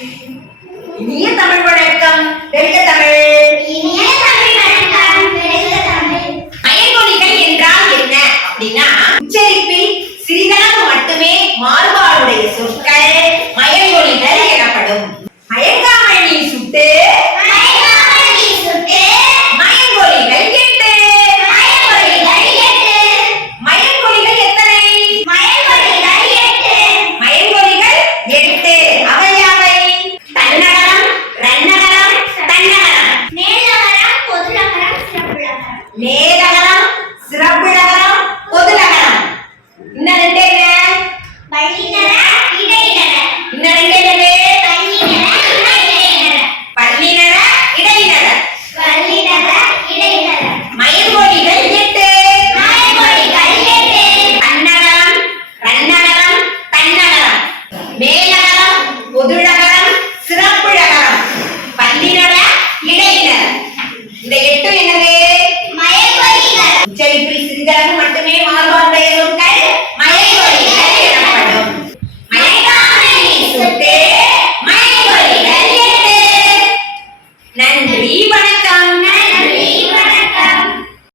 இனிய தமிழ் வணக்கம். வெல்க தமிழ். இனிய தமிழ் வணக்கம். வெல்க தமிழ். மயங்கொலிகள் என்றால் என்ன அப்படின்னா, உச்சரிப்பில் சிறிதளவு மட்டுமே மாறுபாடுடைய சொற்கள் மயங்கொலிகள் எனப்படும். மயங்காமல் நீ சுட்டு மயங்கொலிகள் எட்டு. மயங்கொலிகள் எத்தனை? மயங்கொலிகள் எட்டு. அவை யாவை? தன்னகரம், ரன்னகரம், தன்னகரம். மேலகரம், சிறப்புலகரம், பொதுலகரம். இன்னும் ரெண்டு என்ன? இன்னும் ரெண்டு என்னது? பல்லினர, இடையினர. மயங்கொலிகள் எட்டு. தன்னகரம், ரன்னகரம், தன்னகரம். மேலகரம், பொதுலகரம், சிறப்புலகரம், பல்லினர, இடையினர. இந்த எட்டு என்னது? உச்சரிப்பில் சிறிதளவு மட்டுமே மாறும்